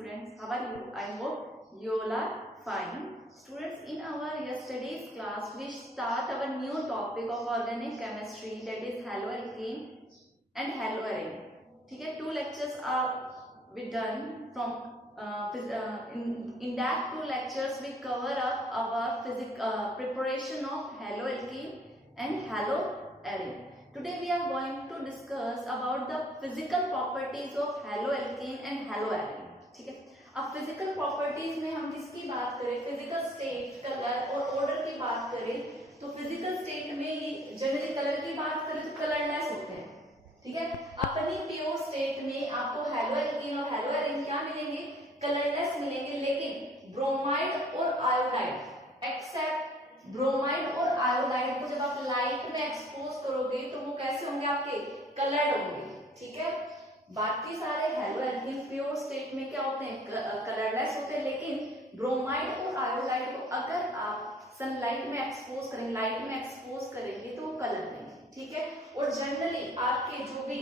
students, how are you? I hope you all are fine. Students, in our yesterday's class we start our new topic of organic chemistry, that is haloalkane and haloarine. ठीक है, 2 lectures are we done from in that 2 lectures we cover up our preparation of haloalkane and haloarine. Today we are going to discuss about the physical properties of haloalkane and haloarine. ठीक है, अब physical properties में हम किसकी बात करें, physical state, colour और order की बात करें तो फिजिकल स्टेट में ये जनरली कलर की बात करें तो कलरलेस होते हैं. ठीक है, अपनी प्योर स्टेट में आपको हलोएल्केन और हलोएरिन क्या मिलेंगे, कलरलेस मिलेंगे. लेकिन ब्रोमाइड और आयोडाइड, एक्सेप्ट ब्रोमाइड और आयोडाइड को जब आप लाइट में एक्सपोज करोगे तो वो कैसे होंगे, आपके कलर्ड होंगे. ठीक है, बाकी सारे हलोएल्केन प्योर स्टेट में क्या होते हैं, कलरलेस होते हैं. लेकिन ब्रोमाइड और आयोडाइड को अगर आप सनलाइट में एक्सपोज करेंगे, लाइट में एक्सपोज करेंगे तो वो कलर देंगे. ठीक है, और जनरली आपके जो भी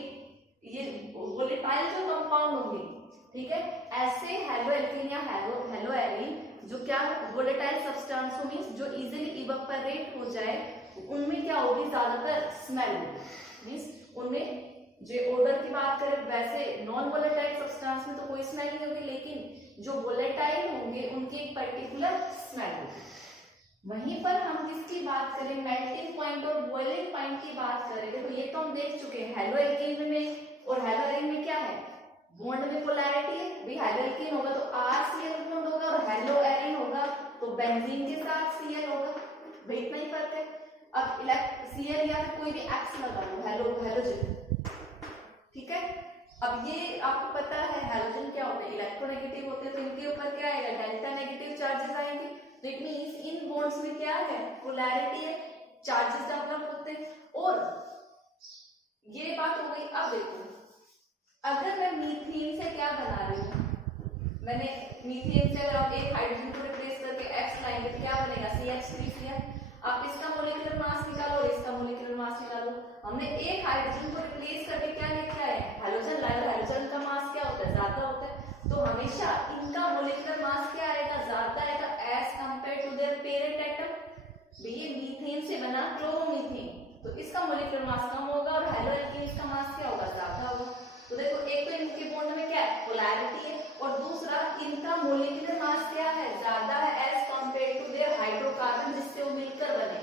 ये वोलेटाइल जो कंपाउंड होंगे, ठीक है, ऐसे हलोएल्केन या हलोएरिन जो क्या वोलेटाइल सब्सटेंस मींस जो इजीली इवेपोरेट हो जाए, उनमें क्या होगी, ज्यादातर स्मेल होगी. मींस उनमें जो ऑर्डर की बात करें वैसे नॉन वोलेटाइल सब्सटेंस में तो कोई स्मेल नहीं होगी, लेकिन जो वोलेटाइल होंगे उनकी एक पर्टिकुलर स्मेल होगी. वहीं पर हम किसकी बात करें, मेल्टिंग पॉइंट और बॉइलिंग पॉइंट की बात करेंगे तो ये तो हम देख चुके हैं. हलोएल्केन में और हलोएरिन में क्या है, बॉन्ड में पोलैरिटी है. भी हलोएल्केन होगा तो RCl बॉन्ड होगा और हलोएरिन होगा तो बेंजीन के साथ Cl होगा. भाई इतना ही फर्क है. अब Cl या फिर कोई भी X लगा लो, हैलोजन. ठीक है, अब ये आपको पता है हैलोजन क्या होते हैं, इलेक्ट्रोनेगेटिव होते हैं तो इनके ऊपर क्या आएगा, डेल्टा नेगेटिव चार्जेस आएंगे. तो इट मींस इन बॉन्ड्स में क्या है, पोलैरिटी है, चार्जेस डेवलप होते हैं. और ये बात हो गई. अब देखो, अगर मैं मीथेन से क्या बना रही हूँ, मैंने मीथेन से अगर आप एक हाइड्रोजन को रिप्लेस करके X लाएंगे तो क्या बनेगा, CH3Cl. आप इसका मोलिकुलर मास निकालो और इसका मोलिकुलर मास निकालो. हमने एक हाइड्रोजन को रिप्लेस करके क्या लेके आए, हैलोजन लाए. हैलोजन का मास क्या होता है, ज्यादा होता है. तो हमेशा इनका मोलिकुलर मास क्या आएगा, ज्यादा आएगा as compare to their parent atom. ये मीथेन से बना क्लोरोमीथेन तो इसका मोलिकुलर मास कम होगा और हलोएल्केन इसका मास क्या होगा, ज्यादा होगा. तो देखो, एक तो इनके बॉन्ड में क्या है, पोलैरिटी है, और दूसरा इनका मोलिकुलर मास क्या है, ज्यादा है as compare to their hydrocarbon जिससे वो मिलकर बने.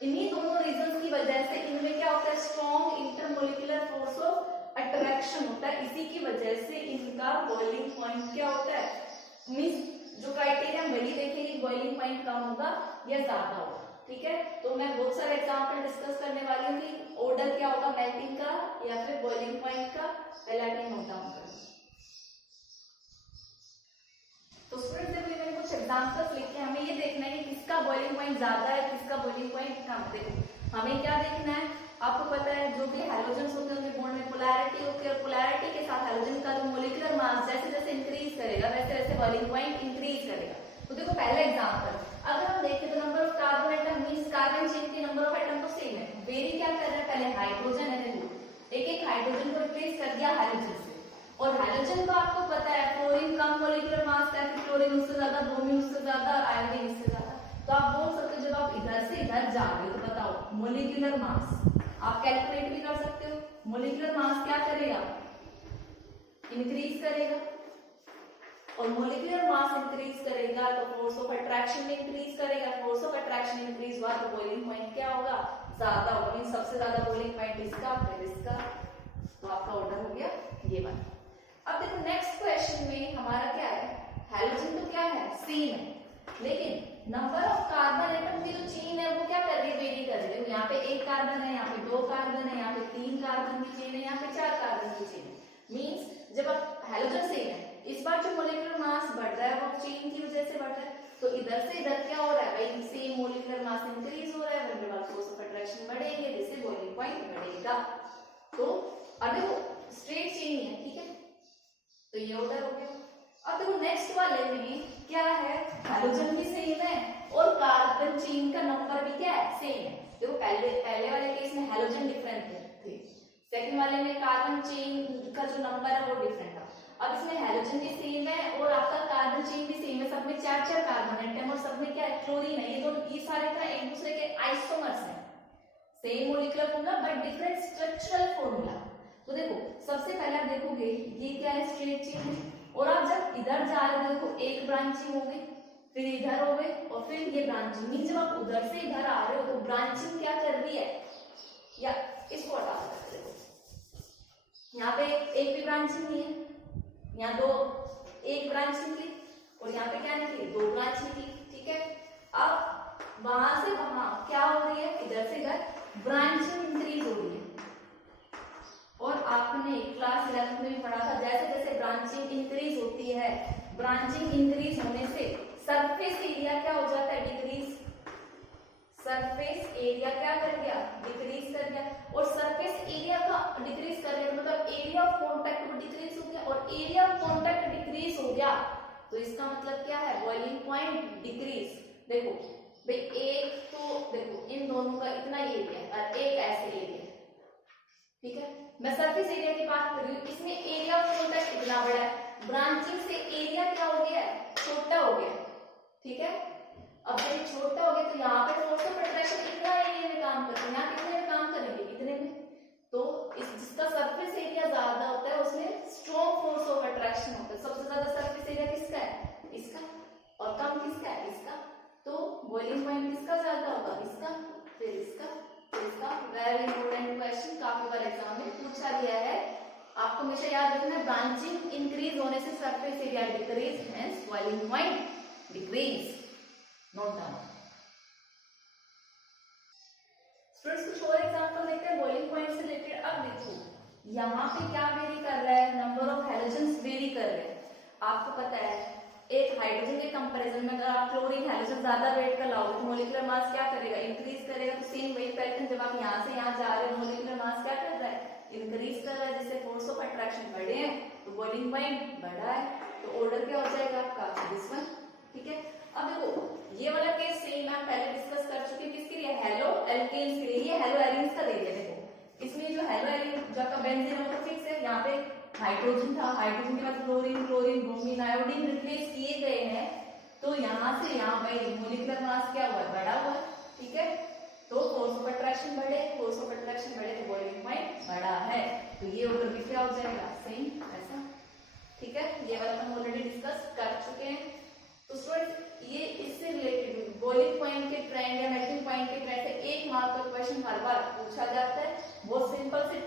इन्हीं दोनों रीजंस की वजह से इनमें क्या होता है, strong intermolecular force of attraction होता है. इसी की वजह से इनका बॉइलिंग पॉइंट क्या होता है, मींस जो क्राइटेरिया वही देखेंगे, बॉइलिंग पॉइंट कम होगा या ज्यादा होगा. ठीक है, तो मैं बहुत सारे एग्जांपल डिस्कस करने वाली हूँ कि ऑर्डर क्या होगा, मेल्टिंग का या फिर बॉइलिंग पॉइंट का, पहले होता हूँ. तो स्टूडेंट्स देखो, मैंने कुछ एग्जांपल्स लिखे हैं. हमें ये देखना है कि किसका बॉइलिंग पॉइंट ज्यादा है, किसका बॉइलिंग पॉइंट कम. देखो, हमें क्या देखना है, आपको पता है जो भी हैलोजन्स होते हैं उनके बॉन्ड में पोलैरिटी होती है और पोलैरिटी के साथ हैलोजन का जो मोलिकुलर मास जैसे जैसे इंक्रीज करेगा वैसे वैसे बॉइलिंग पॉइंट इंक्रीज करेगा. तो देखो, पहला एग्जांपल अगर हम देखें तो number of carbon atom means carbon chain के नंबर ऑफ एटम तो सेम है. वेरी क्या कर रहे हैं, पहले हाइड्रोजन है, एक एक हाइड्रोजन को रिप्लेस कर दिया हाइड्रोजन से. और हाइड्रोजन को आपको पता है फ्लोरीन कम मोलिकुलर मास का है, क्लोरीन उससे ज्यादा, ब्रोमीन उससे ज्यादा, आयोडीन इससे ज्यादा. तो आप बोल सकते हो जब आप इधर से इधर जा रहे हो तो बताओ मोलिकुलर मास आप कैलकुलेट भी कर सकते हो. मोलिकुलर मास क्या करेगा, इंक्रीज करेगा. और मोलिकुलर मास इंक्रीज करेगा तो फोर्स ऑफ अट्रैक्शन भी इंक्रीज करेगा. फोर्स ऑफ अट्रैक्शन इंक्रीज हुआ तो बॉइलिंग पॉइंट क्या होगा, ज्यादा होगा. मींस सबसे ज्यादा बॉइलिंग पॉइंट इसका, फिर इसका. तो आपका ऑर्डर हो गया ये वाला. अब देखो, नेक्स्ट क्वेश्चन में हमारा क्या है, हैलोजन तो क्या है, सेम है, लेकिन नंबर ऑफ कार्बन एटम की जो चेन है वो क्या कर रही है, वेरी कर रही है. यहाँ पे 1 कार्बन है, यहाँ पे 2 कार्बन है, यहाँ पे 3 कार्बन की चेन है, यहाँ पे 4 कार्बन की चेन है. मींस जब आप हैलोजन सेम है, इस बार जो मोलिकुलर मास बढ़ रहा है वो चेन की वजह से बढ़ रहा है. तो इधर से इधर क्या हो रहा है, भाई सेम मोलिकुलर मास इंक्रीज हो रहा है, वनडर वाल फोर्स ऑफ अट्रैक्शन बढ़ेंगे जिससे बॉइलिंग पॉइंट बढ़ेगा. तो अब देखो, स्ट्रेट चेन है. ठीक है, तो ये ऑर्डर हो गया. अब देखो, नेक्स्ट वाले में क्या है, हैलोजन भी सेम है और कार्बन चेन का नंबर भी क्या है, सेम है. देखो, पहले वाले केस में हैलोजन डिफरेंट थे, सेकंड वाले में कार्बन चेन का जो नंबर है वो डिफरेंट था. अब इसमें हैलोजन भी सेम है और आपका कार्बन चेन भी सेम है, सब में 4-4 कार्बन एटम और सब में क्या है, क्लोरीन है। ये दोनों, ये सारे का एक दूसरे के आइसोमर्स हैं, same molecular formula but different structural formula. तो देखो सबसे पहले आप देखोगे ये क्या है, स्ट्रेट चेन है, और आप जब इधर जा रहे हो देखो एक ब्रांचिंग हो गई, फिर इधर हो गई और फिर ये ब्रांचिंग, मीन जब आप उधर से इधर आ रहे हो तो ब्रांचिंग क्या कर रही है, या इसको हटा सकते हो, यहाँ पे एक भी ब्रांचिंग नहीं है, यहाँ दो, एक ब्रांच निकली और यहाँ पे क्या निकली, 2 ब्रांच निकली, ठीक है। अब वहां से वहां क्या हो रही है, इधर से इधर ब्रांचिंग इंक्रीज हो रही है। और आपने क्लास 11th में भी पढ़ा था, जैसे जैसे ब्रांचिंग इंक्रीज होती है, ब्रांचिंग इंक्रीज होने से सरफेस एरिया क्या हो जाता है, डिक्रीज, सरफेस एरिया क्या कर गया, डिक्रीज कर गया। और सरफेस एरिया का डिक्रीज कर गया मतलब एरिया ऑफ कॉन्टैक्ट डिक्रीज हो गया, और एरिया ऑफ कॉन्टैक्ट डिक्रीज हो गया तो इसका मतलब क्या है, बॉइलिंग पॉइंट डिक्रीज। देखो भाई एक तो देखो इन दोनों का इतना एरिया है और एक ऐसे एरिया, ठीक है। मैं सरफेस एरिया की बात कर रही हूँ, इसमें एरिया ऑफ कॉन्टैक्ट कितना बड़ा है, ब्रांचिंग से एरिया क्या हो गया, छोटा हो गया, ठीक है। अब जब छोटा हो गया तो यहाँ पे फोर्स ऑफ अट्रैक्शन इतना एरिया में काम करते हैं, यहाँ कितने में काम करेंगे, इतने में। तो इस जिसका सरफेस एरिया ज्यादा होता है उसमें स्ट्रॉन्ग फोर्स ऑफ अट्रैक्शन होता है। सबसे ज्यादा सरफेस एरिया किसका है, इसका, और कम किसका है, इसका। तो बॉइलिंग पॉइंट किसका ज्यादा होगा, इसका, फिर इसका, फिर इसका। वेरी इंपॉर्टेंट क्वेश्चन, काफी बार एग्जाम में पूछा गया है, आपको हमेशा याद रखना है। ब्रांचिंग इंक्रीज होने से surface area decrease, hence boiling point decrease. Note down. Students कुछ और एग्जांपल देखते हैं बॉइलिंग पॉइंट से रिलेटेड। अब देखो यहाँ पे क्या वेरी कर रहा है, नंबर ऑफ हैलोजेंस वेरी कर रहे हैं। आपको पता है एक हाइड्रोजन के कंपैरिजन में अगर आप क्लोरीन हाइड्रोजन ज्यादा वेट का लाओगे तो मॉलिक्यूलर मास क्या करेगा, इंक्रीज करेगा। तो सेम वही पैटर्न, जब आप यहाँ से यहाँ जा रहे हो मॉलिक्यूलर मास क्या कर रहा है, इंक्रीज कर रहा है, जिससे फोर्स ऑफ अट्रैक्शन बढ़े हैं तो बॉइलिंग पॉइंट बढ़ा है। तो ऑर्डर क्या हो जाएगा आपका, दिस वन, ठीक है। अब देखो ये वाला केस सेम हम पहले डिस्कस कर चुके हैं, किसके लिए, हेलो एल्केन्स के लिए। ये हेलो एलिन्स का दे दिया, देखो इसमें जो हेलो एलिन जो आपका बेंजीन है वो तो फिक्स है, यहाँ पे हाइड्रोजन था, हाइड्रोजन के बाद chlorine, chlorine, bromine, iodine replace किए गए हैं। तो यहाँ से यहाँ पे मॉलिक्यूलर मास क्या हुआ, बढ़ा हुआ, ठीक है। तो फोर्स ऑफ अट्रैक्शन बढ़े, फोर्स ऑफ अट्रैक्शन बढ़े तो बॉइलिंग पॉइंट बढ़ा है। तो ये ऊपर भी क्या हो जाएगा, सेम ऐसा, ठीक है। ये वाला हम ऑलरेडी डिस्कस कर चुके हैं। तो स्टूडेंट ये इससे रिलेटेड बॉइलिंग पॉइंट के ट्रेंड या मेल्टिंग पॉइंट के ट्रेंड से 1 मार्क का क्वेश्चन हर बार पूछा जाता है। बहुत सिंपल से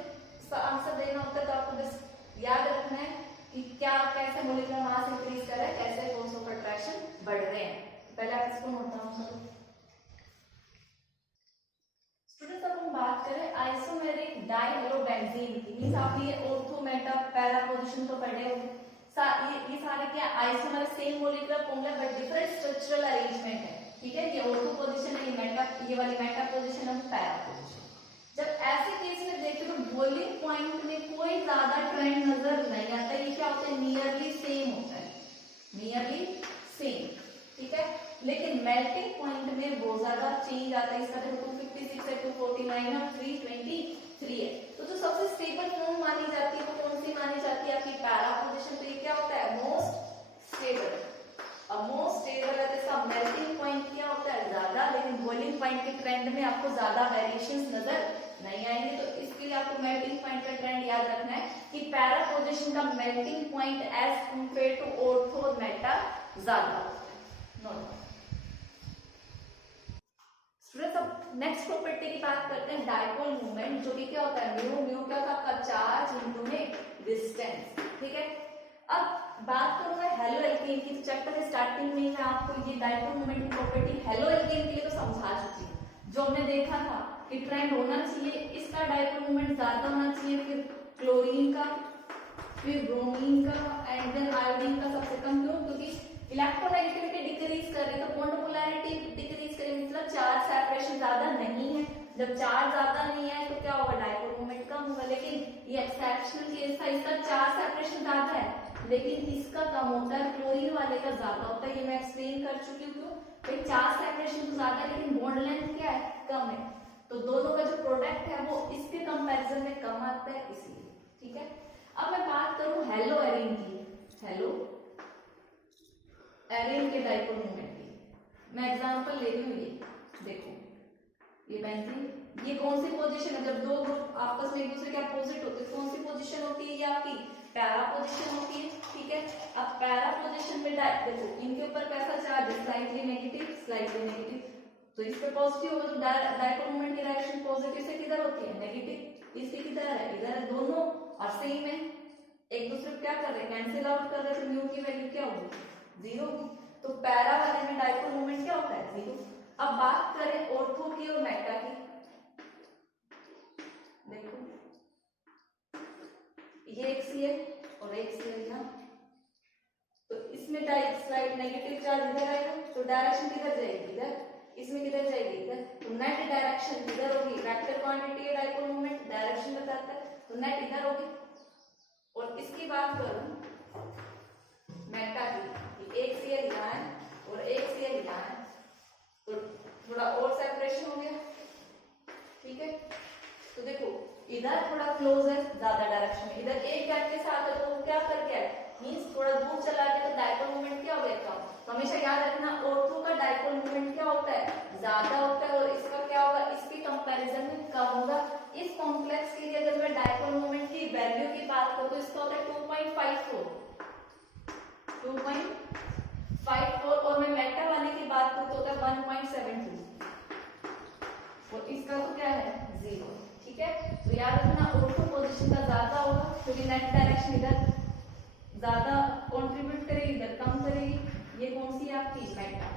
आंसर देना होता है, तो आपको बस याद रखना है कि क्या कैसे मॉलिक्यूलर मास इंक्रीज कर रहा है, कैसे फोर्स ऑफ अट्रैक्शन बढ़ रहे हैं। पहले आप इसको नोट डाउन करो। स्टूडेंट्स अब हम बात करें आइसोमेरिक डाइहेलोबेंजीन की। मींस आपने ये ऑर्थो मेटा पैरा पोजीशन तो पढ़े होंगे। ये सारे क्या isomer, same molecular formula but different structural arrangement है, ठीक है। ये ऑर्थो पोजीशन है, ये मेटा, ये वाली मेटा पोजीशन है, पैरा पोजीशन। जब ऐसे केस में देखते हो तो बॉइलिंग पॉइंट में कोई ज्यादा ट्रेंड नजर नहीं आता, ये क्या होता है, नियरली सेम होता है, नियरली सेम, ठीक है। लेकिन मेल्टिंग पॉइंट में बहुत ज्यादा चेंज आता है। इसका देखो 256 है, 249 है, 323 है। तो जो सबसे स्टेबल फॉर्म मानी जाती है वो कौन सी मानी जाती है, आपकी पैरा पोजीशन। तो ये क्या होता है, मोस्ट स्टेबल। अब मोस्ट स्टेबल है तो इसका मेल्टिंग पॉइंट क्या होता है, ज्यादा, लेकिन बॉइलिंग पॉइंट के ट्रेंड में आपको ज्यादा वेरिएशंस नजर नहीं आएंगे। तो इसके लिए आपको मेल्टिंग पॉइंट का ट्रेंड याद रखना है कि पैरा पोजीशन का melting point as compare to ortho और मेटा ज्यादा होता है। नोट। स्टूडेंट्स अब नेक्स्ट प्रॉपर्टी की बात करते हैं, डाइपोल मोमेंट, जो कि क्या होता है, म्यू, म्यू क्या होता है आपका चार्ज इनटू में डिस्टेंस, ठीक है। अब बात करूंगा हेलो एल्केन की। चैप्टर के स्टार्टिंग में मैं आपको ये डाइपोल मोमेंट की प्रॉपर्टी हेलो एल्केन के लिए तो समझा चुकी हूँ। जो हमने देखा था कि ट्रेंड होना चाहिए, इसका डाइपोल मोमेंट ज्यादा होना चाहिए, फिर क्लोरीन का, फिर ब्रोमीन का, एंड देन आयोडीन का सबसे कम। क्यों, क्योंकि इलेक्ट्रोनेगेटिविटी डिक्रीज कर रही है तो बॉन्ड पोलैरिटी डिक्रीज करेगी, मतलब चार्ज सेपरेशन ज्यादा नहीं है। जब चार्ज ज्यादा नहीं है तो क्या होगा, डाइपोल मोमेंट कम होगा। लेकिन ये एक्सेप्शनल केस था, इसका चार्ज सेपरेशन ज्यादा है लेकिन इसका कम होता है, क्लोरीन वाले का ज्यादा होता है। ये मैं एक्सप्लेन कर चुकी हूँ। क्यों, चार्ज सेपरेशन तो ज्यादा है लेकिन बॉन्ड लेंथ क्या है, कम है। तो दोनों का जो प्रोडक्ट है वो इसके कंपैरिजन में कम आता है, इसलिए, ठीक है। अब मैं बात करूं हेलो एरिन की, हेलो एरिन के डाइपोल मोमेंट की। मैं एग्जांपल ले रही हूँ, ये देखो ये बेंजीन, ये कौन सी पोजीशन है, जब दो ग्रुप आपस में एक दूसरे के अपोजिट होते हैं कौन सी पोजीशन होती है, ये आपकी पैरा पोजीशन होती है, ठीक है। अब पैरा पोजीशन में देखो इनके ऊपर कैसा चार्ज है, स्लाइटली नेगेटिव, तो इस पे पॉजिटिव होगा, तो डाइपोल मोमेंट की डायरेक्शन पॉजिटिव से किधर होती है, नेगेटिव, इससे किधर है, इधर है, दोनों और सेम है, एक दूसरे को क्या कर रहे हैं, कैंसिल आउट कर रहे हैं, तो म्यू की वैल्यू क्या होगी, 0 होगी। तो पैरा वाले में डाइपोल मोमेंट क्या होता है, 0। अब बात करें ऑर्थो की और मेटा की, देखो ये एक Cl और एक Cl यहाँ, तो इसमें स्लाइड नेगेटिव चार्ज इधर आएगा, तो डायरेक्शन किधर जाएगी, इधर, इसमें किधर जाएगी, इधर, तो नेट डायरेक्शन किधर होगी, वेक्टर क्वांटिटी है डाइपोल मोमेंट, डायरेक्शन बताता है, तो नेट इधर होगी। और इसकी बात करूं मेटा की, एक Cl यहाँ है और एक Cl यहाँ है, तो थोड़ा और सेपरेशन हो गया, ठीक है। तो देखो इधर थोड़ा क्लोज है ज्यादा डायरेक्शन में, इधर एक गैप के साथ है, तो क्या करके है, मींस थोड़ा दूर चला गया, तो डाइपोल मोमेंट क्या हो गया, कम। तो हमेशा याद रखना ऑर्थो का डाइपोल मोमेंट क्या होता है, ज्यादा होता है, और इसका क्या होगा, इसके कंपैरिजन में कम होगा। इस कॉम्प्लेक्स के लिए अगर मैं डाइपोल मोमेंट की वैल्यू की बात करूं तो इसका होता है 2.54, और मैं मेटा वाले की बात करूं तो होता है 1.72, और इसका तो क्या है, 0, ठीक है। तो याद रखना ऑर्थो पोजीशन का ज्यादा होगा, क्योंकि नेट डायरेक्शन इधर ज्यादा कंट्रीब्यूट करेगी, इधर कम करेगी। ये कौन सी आपकी मेटा,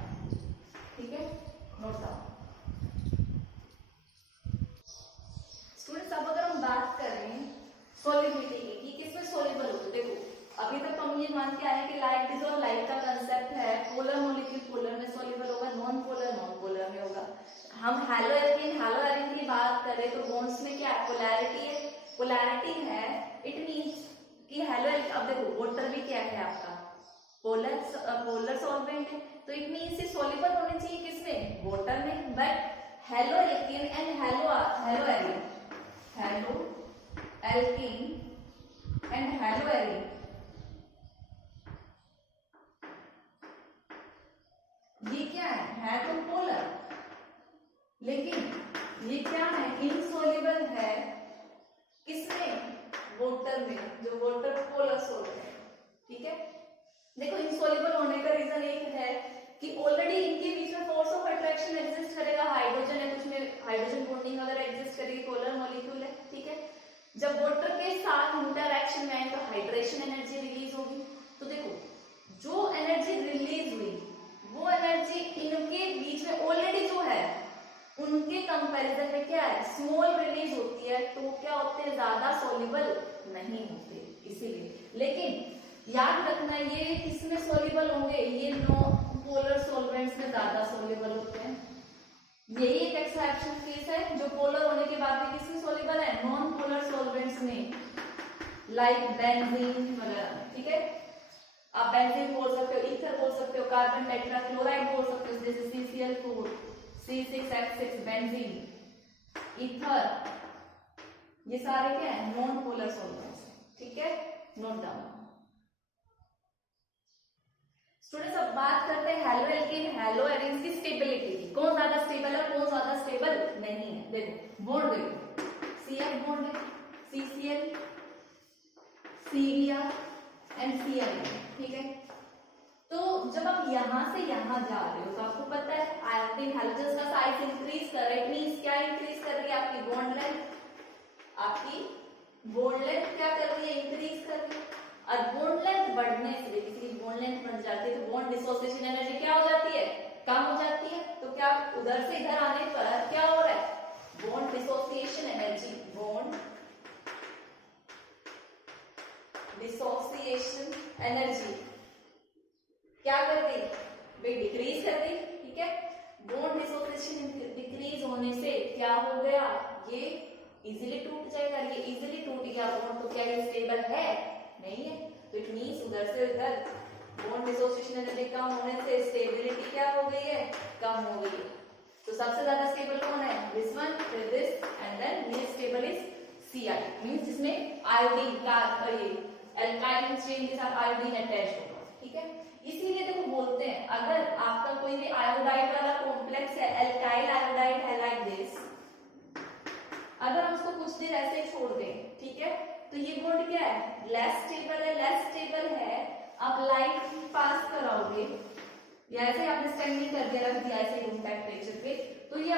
ठीक है, नोट डाउन। स्टूडेंट्स अब अगर हम बात करें सॉल्युबिलिटी की कि किसमें सॉल्युबल होते हैं, देखो अभी तक हम ये मान के आए कि लाइट डिसॉल्व लाइट का कंसेप्ट है, पोलर मॉलिक्यूल पोलर में सॉल्युबल होगा, नॉन पोलर में होगा। हम हैलो एरिन की बात करें तो बॉन्ड्स में क्या है, पोलैरिटी है, इट मींस कि हैलो, अब देखो वाटर भी क्या है आपका, पोलर सॉल्वेंट है, तो इट मींस ये सॉल्युबल होने चाहिए किसमें, वाटर में। But halo alkene and halo arene ये क्या है तो पोलर, लेकिन ये क्या है, इनसॉल्युबल है किसमें, वाटर में, जो वाटर पोलर सॉल्ट है, ठीक है। देखो इनसॉल्युबल होने का रीजन एक है कि ऑलरेडी इनके बीच में फोर्स ऑफ अट्रैक्शन एग्जिस्ट करेगा, हाइड्रोजन है, कुछ में हाइड्रोजन बॉन्डिंग वगैरह एग्जिस्ट करेगी, पोलर मॉलिक्यूल है, ठीक है। जब वाटर के साथ इंटरैक्शन में आए तो हाइड्रेशन एनर्जी रिलीज होगी। तो देखो जो एनर्जी रिलीज हुई वो एनर्जी इनके बीच में ऑलरेडी जो है उनके कंपैरिजन में क्या है, स्मॉल रिलीज होती है, तो क्या होते हैं, ज्यादा सॉल्युबल नहीं होते इसीलिए। लेकिन याद रखना ये किसमें सॉल्युबल होंगे, ये नॉन पोलर सॉल्वेंट्स में ज्यादा सॉल्युबल होते हैं। यही एक एक्सेप्शन केस है जो पोलर होने के बाद भी किसमें सॉल्युबल है, नॉन पोलर सॉल्वेंट्स में, लाइक बेंजीन वगैरह, ठीक है। आप बेंजीन बोल सकते हो, ईथर बोल सकते हो, कार्बन टेट्राक्लोराइड बोल सकते हो, जैसे CCl4, C6H6 बेंजीन, ईथर, ये सारे क्या है, नॉन पोलर सॉल्वेंट्स, ठीक है, नोट डाउन। स्टूडेंट्स अब बात करते हैं हैलो एल्कीन हैलो एरिन की स्टेबिलिटी की, कौन ज्यादा स्टेबल है, कौन ज्यादा स्टेबल नहीं है। देखो बॉन्ड देखो, CF बॉन्ड है, CCl, CBr एंड Cl, ठीक है। तो जब आप यहां से यहां जा रहे हो तो आपको पता है आयोडीन हैलोजन्स का साइज इंक्रीज कर रहा है, इट मींस क्या इंक्रीज कर रही है, आपकी बॉन्ड लेंथ क्या कर रही है, इंक्रीज कर रही है। और बॉन्ड लेंथ बढ़ने से किसी बॉन्ड लेंथ बढ़ जाती है तो बॉन्ड डिसोसिएशन एनर्जी क्या हो जाती है, कम हो जाती है। तो क्या उधर से इधर आने पर क्या हो रहा है, बॉन्ड डिसोसिएशन एनर्जी क्या कर दी भाई, डिक्रीज कर दी, ठीक है। बॉन्ड डिसोसिएशन डिक्रीज होने से क्या हो गया, ये इजीली टूट जाएगा, ये इजीली टूट गया बॉन्ड, तो क्या ये स्टेबल है, नहीं है। तो इट मींस उधर से उधर बॉन्ड डिसोसिएशन एनर्जी कम होने से स्टेबिलिटी क्या हो गई है, कम हो गई है। तो सबसे ज्यादा स्टेबल कौन है, दिस वन, फिर this, and then least stable is Cl, means जिसमें आयोडीन का एल्काइल चेन के साथ आयोडीन अटैच होगा, ठीक है। इसीलिए देखो बोलते हैं अगर आपका कोई भी आयोडाइड वाला कॉम्प्लेक्स है, एल्काइल आयोडाइड है लाइक दिस, अगर हम उसको कुछ देर ऐसे ही छोड़ दें, ठीक है, तो ये बॉन्ड क्या है, लेस स्टेबल है। आप लाइट पास कराओगे या ऐसे आपने स्टैंडिंग करके रख दिया ऐसे रूम टेम्परेचर पे, तो ये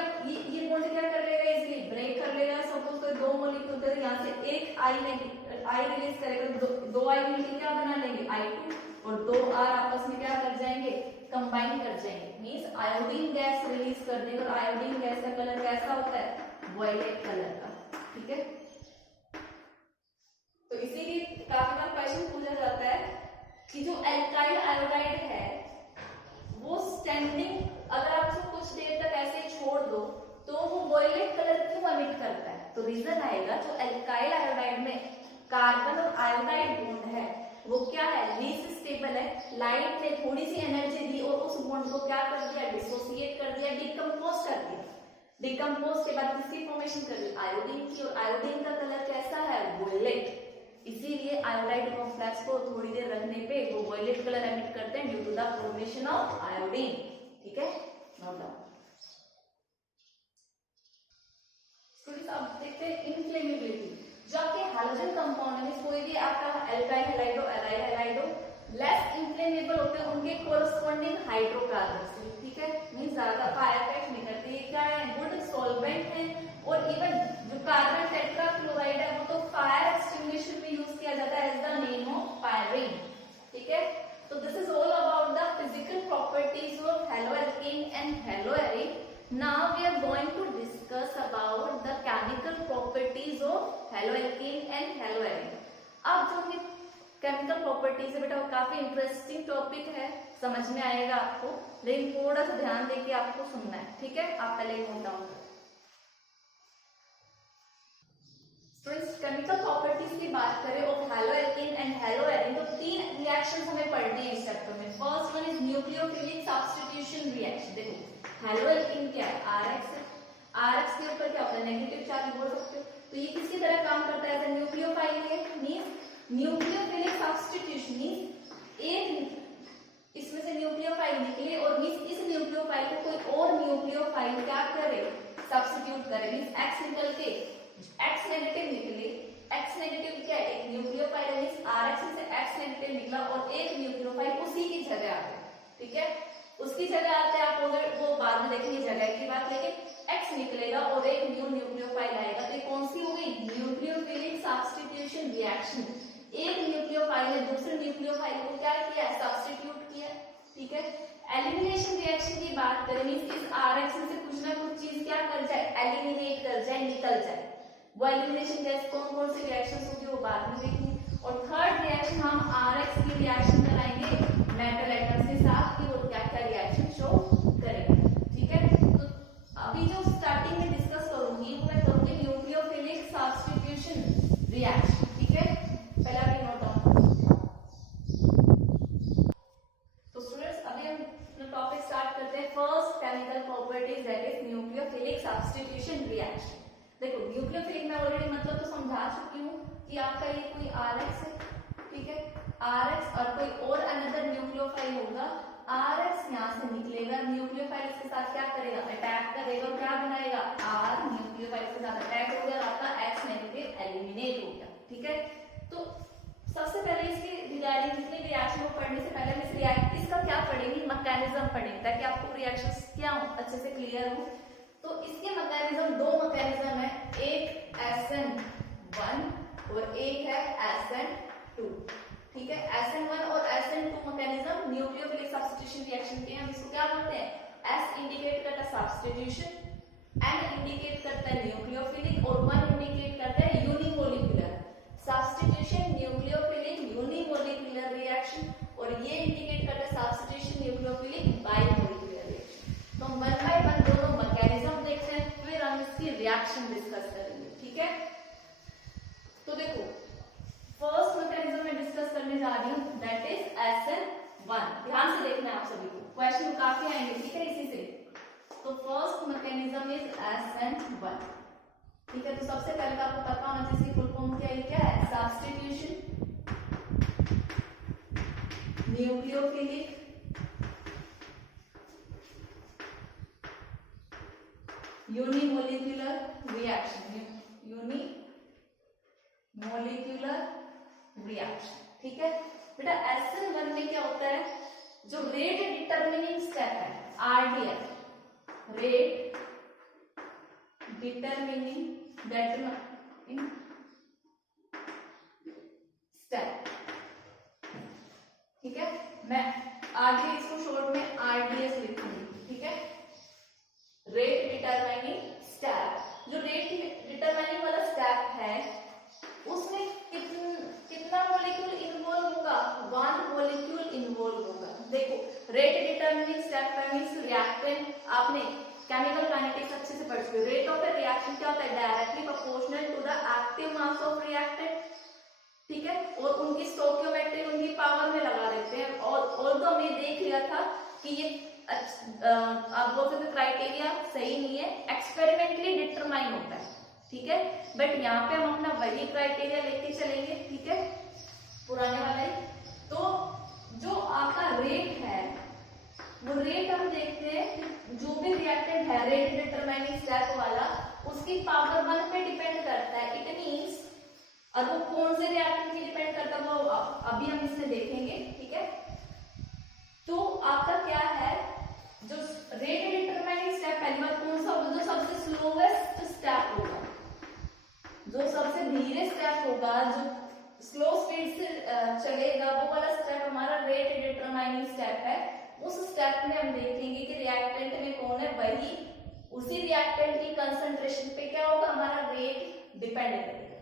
बॉन्ड क्या कर लेगा, इजीली ब्रेक कर लेगा। सपोज कोई दो मॉलिक्यूल थे, यहाँ से एक आई रिलीज करेगा, दो आई मिलकर क्या बना लेंगे, I2, और दो R आपस में क्या कर जाएंगे, कंबाइन कर जाएंगे, मींस आयोडीन गैस रिलीज कर देंगे। और आयोडीन गैस का कलर कैसा होता है, वायलेट कलर का, ठीक है। तो इसीलिए काफी बार क्वेश्चन पूछा जाता है कि जो एल्काइल आयोडाइड है वो स्टैंडिंग, अगर आप उसको कुछ देर तक ऐसे छोड़ दो तो वो वायलेट कलर क्यों एमिट करता है, तो रीजन आएगा जो एल्काइल आयोडाइड में कार्बन और आयोडाइड बॉन्ड है वो क्या है, लीस्ट स्टेबल है। लाइट ने थोड़ी सी एनर्जी दी और उस बॉन्ड को क्या कर दिया, डिसोसिएट कर दिया, डिकम्पोज कर दिया। डिकम्पोज के बाद किसकी फॉर्मेशन कर दी, आयोडीन की, और आयोडीन का कलर कैसा है, वायलेट। इसीलिए आयोडाइड कॉम्प्लेक्स को थोड़ी देर रखने पे वो वायलेट कलर एमिट करते हैं due to the formation of iodine, ठीक है, नोट डाउन। अब देखते हैं इनफ्लेमेबिलिटी। जो आपके हैलोजन कंपाउंड है, कोई भी आपका एल्काइल हैलाइड हो, एलाइल हैलाइड हो, लेस इनफ्लेमेबल होते हैं उनके कोरस्पॉन्डिंग हाइड्रोकार्बन, ठीक है, मींस ज्यादा फायर इफेक्ट नहीं करते। ये क्या है, गुड सॉल्वेंट है। और इवन जो कार्बन टेट्राक्लोराइड है वो तो फायर एक्सटिंग्विशर में यूज किया जाता है as the name of pyrene, ठीक है। तो this is all about the physical properties of haloalkane and haloarene. Now we are going to discuss about the chemical properties of haloalkane and haloarine. अब जो ये chemical properties है बेटा वो काफी इंटरेस्टिंग टॉपिक है, समझ में आएगा आपको, लेकिन थोड़ा सा ध्यान देके आपको सुनना है, ठीक है। आप पहले नोट डाउन करो। स्टूडेंट्स, केमिकल प्रॉपर्टीज की बात करें ऑफ हेलोएल्केन एंड हेलोएरिन तो तीन रिएक्शंस हमें पढ़ने हैं इस चैप्टर में। First one is nucleophilic substitution reaction. देखो हेलोएल्केन क्या है, RX है, RX के ऊपर क्या होता है, नेगेटिव चार्ज बोल सकते हो। तो ये किसकी तरह काम करता है, एज न्यूक्लियोफाइल है, मींस न्यूक्लियोफिलिक सब्स्टिट्यूशन मींस एक इसमें से न्यूक्लियोफाइल निकले और मींस इस न्यूक्लियोफाइल को कोई और न्यूक्लियोफाइल क्या करे, सब्स्टिट्यूट करे, मींस X निकल के X नेगेटिव निकले। X नेगेटिव क्या है, एक न्यूक्लियोफाइल है, मींस RX से X नेगेटिव निकला और एक न्यूक्लियोफाइल उसी की जगह आ गया, ठीक है, उसकी जगह आते हैं आप वो बाद में देखेंगे जगह की बात, लेकिन X निकलेगा और एक न्यू न्यूक्लियोफाइल आएगा। तो ये कौन सी हो गई, न्यूक्लियोफिलिक सब्स्टिट्यूशन रिएक्शन। एक न्यूक्लियोफाइल ने दूसरे न्यूक्लियोफाइल को क्या किया, सब्स्टिट्यूट किया, ठीक है। एलिमिनेशन रिएक्शन की बात करें, मींस इस RX से कुछ ना कुछ चीज क्या कर जाए, एलिमिनेट कर जाए, निकल जाए। वो एलिमिनेशन गैस कौन कौन सी रिएक्शन होगी वो बाद में देखेंगे। और थर्ड रिएक्शन हम RX की रिएक्शन कराएंगे मेटल एटम्स के साथ कि वो क्या क्या रिएक्शन शो करेंगे, ठीक है। तो अभी जो स्टार्टिंग में डिस्कस करूंगी वो मैं करूंगी न्यूक्लियोफिलिक सब्स्टिट्यूशन रिएक्शन, ठीक है। पहले आप नोट डाउन। तो स्टूडेंट्स अभी हम टॉपिक स्टार्ट करते हैं, first chemical properties that is nucleophilic substitution reaction. देखो न्यूक्लियोफिलिक मैं ऑलरेडी मतलब तो समझा चुकी हूँ कि आपका ये कोई RX है, ठीक है, RX और कोई और अनदर न्यूक्लियोफाइल होगा, RX यहाँ से निकलेगा, न्यूक्लियोफाइल के साथ क्या करेगा, अटैक करेगा और क्या बनाएगा, R न्यूक्लियोफाइल के साथ अटैक हो गया, आपका X नेगेटिव एलिमिनेट हो गया, ठीक है। तो सबसे पहले इसके रिगार्डिंग जितने रिएक्शन को पढ़ने से पहले हम इसका क्या पढ़ेंगे, मैकेनिज्म पढ़ेंगे ताकि आपको रिएक्शंस क्या हो अच्छे से क्लियर हो। तो इसके मैकेनिज्म, दो मैकेनिज्म है, एक SN1 और एक है SN2, ठीक है। SN1 और SN2 mechanism nucleophilic substitution reaction के, हम इसको क्या बोलते हैं, S इंडिकेट करता है सब्स्टिट्यूशन, N इंडिकेट करता है न्यूक्लियोफिलिक और 1 इंडिकेट करता है unimolecular substitution, nucleophilic unimolecular reaction, और ये इंडिकेट करता है सब्स्टिट्यूशन न्यूक्लियोफिलिक बाइमोलिकुलर रिएक्शन। तो हम 1 बाय 1 दोनों मैकेनिज्म देखते हैं, फिर हम इसकी रिएक्शन डिस्कस करेंगे, ठीक है। तो देखो फर्स्ट मैकेनिज्म मैं डिस्कस करने जा रही हूँ दैट इज SN1। ध्यान से देखना है आप सभी को, क्वेश्चन काफी आएंगे, ठीक है, इसी से। तो फर्स्ट मैकेनिज्म इज SN1, ठीक है। तो सबसे पहले तो आपको पता होना चाहिए इसकी फुल फॉर्म क्या है, substitution nucleophilic unimolecular reaction, unimolecular reaction. ठीक है बेटा, SN1 में क्या होता है, जो रेट डिटरमिनिंग स्टेप है RDF, रेट डिटरमिनिंग स्टेप। ठीक है, मैं आगे इसको शॉर्ट में RDS लिखूंगी। ठीक है, रेट डिटरमाइनिंग स्टेप, जो रेट डिटरमाइनिंग वाला स्टेप है उसमें कितना मॉलिक्यूल इन्वॉल्व होगा, 1 मॉलिक्यूल इन्वॉल्व होगा। देखो रेट डिटरमिनिंग स्टेप पर मींस रिएक्टेंट, आपने केमिकल काइनेटिक्स अच्छे से पढ़ चुके हो। रेट ऑफ ए रिएक्शन क्या होता है, directly proportional to the active mass of reactant. ठीक है, और उनकी स्टोइकियोमेट्रिक उनकी पावर में लगा देते हैं। और तो हमने देख लिया था कि ये आप बोल सकते क्राइटेरिया सही नहीं है, एक्सपेरिमेंटली डिटरमाइन होता है। ठीक है, बट यहाँ पे हम अपना वही क्राइटेरिया लेके चलेंगे। ठीक है, पुराने वाला ही। तो जो आपका रेट है वो रेट हम देखते हैं, जो भी रिएक्टेंट है रेट डिटरमाइनिंग स्टेप वाला, उसकी पावर 1 पे डिपेंड करता है। इट मींस, और वो कौन से रिएक्टेंट की डिपेंड करता है वो अभी हम इसमें देखेंगे। ठीक है, तो आपका क्या है, जो रेट डिटरमाइनिंग स्टेप पहली बार कौन सा होगा, जो सबसे स्लोवेस्ट स्टेप होगा, जो सबसे धीरे स्टेप होगा, जो स्लो स्पीड से चलेगा, वो वाला स्टेप हमारा रेट डिटरमाइनिंग स्टेप है। उस स्टेप में हम देखेंगे कि रिएक्टेंट में कौन है, वही उसी रिएक्टेंट की कंसंट्रेशन पे क्या होगा, हमारा रेट डिपेंड करेगा।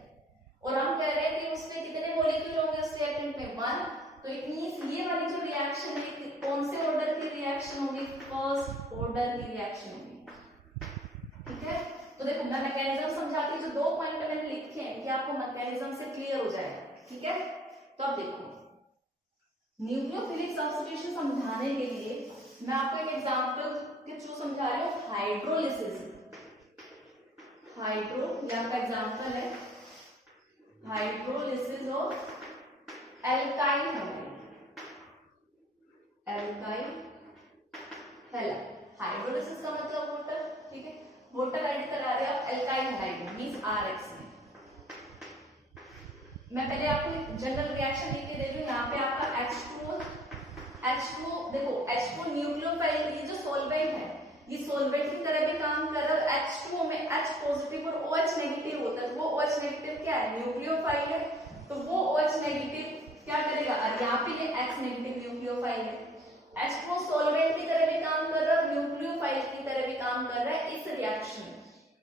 और हम कह रहे हैं कि उसमें कितने मॉलिक्यूल होंगे उस रिएक्टेंट में, 1। तो इट मींस ये वाली जो रिएक्शन है कौन से ऑर्डर की रिएक्शन होगी, फर्स्ट ऑर्डर की रिएक्शन होगी। ठीक है, तो देखो मैं मैकेनिज्म समझाती हूँ, जो 2 पॉइंट मैंने लिखे हैं कि आपको मैकेनिज्म से क्लियर हो जाएगा। ठीक है, तो अब देखो न्यूक्लियोफिलिक सब्स्टिट्यूशन समझाने के लिए मैं आपको एक एग्जांपल के थ्रू समझा रही हूँ, हाइड्रोलिसिस। हाइड्रो ये आपका एग्जांपल है, hydrolysis of alkyl halide, alkyl halide. Hydrolysis का मतलब वाटर। ठीक है, वाटर ऐड करा रहे आप एल्काइल हैलाइड मींस RX में। मैं पहले आपको जनरल रिएक्शन लिख के दे रही हूँ। यहाँ पे आपका H2O देखो H2O न्यूक्लियोफाइल, ये जो सॉल्वेंट है ये सॉल्वेंट की तरह भी काम कर रहा है। H2O में H पॉजिटिव और OH नेगेटिव होता है। वो OH नेगेटिव क्या है, न्यूक्लियोफाइल है, तो वो OH नेगेटिव क्या करेगा, और यहाँ पे ये H नेगेटिव न्यूक्लियोफाइल है। H2O सॉल्वेंट की तरह भी काम कर रहा है, न्यूक्लियोफाइल की तरह भी काम कर रहा है इस रिएक्शन में।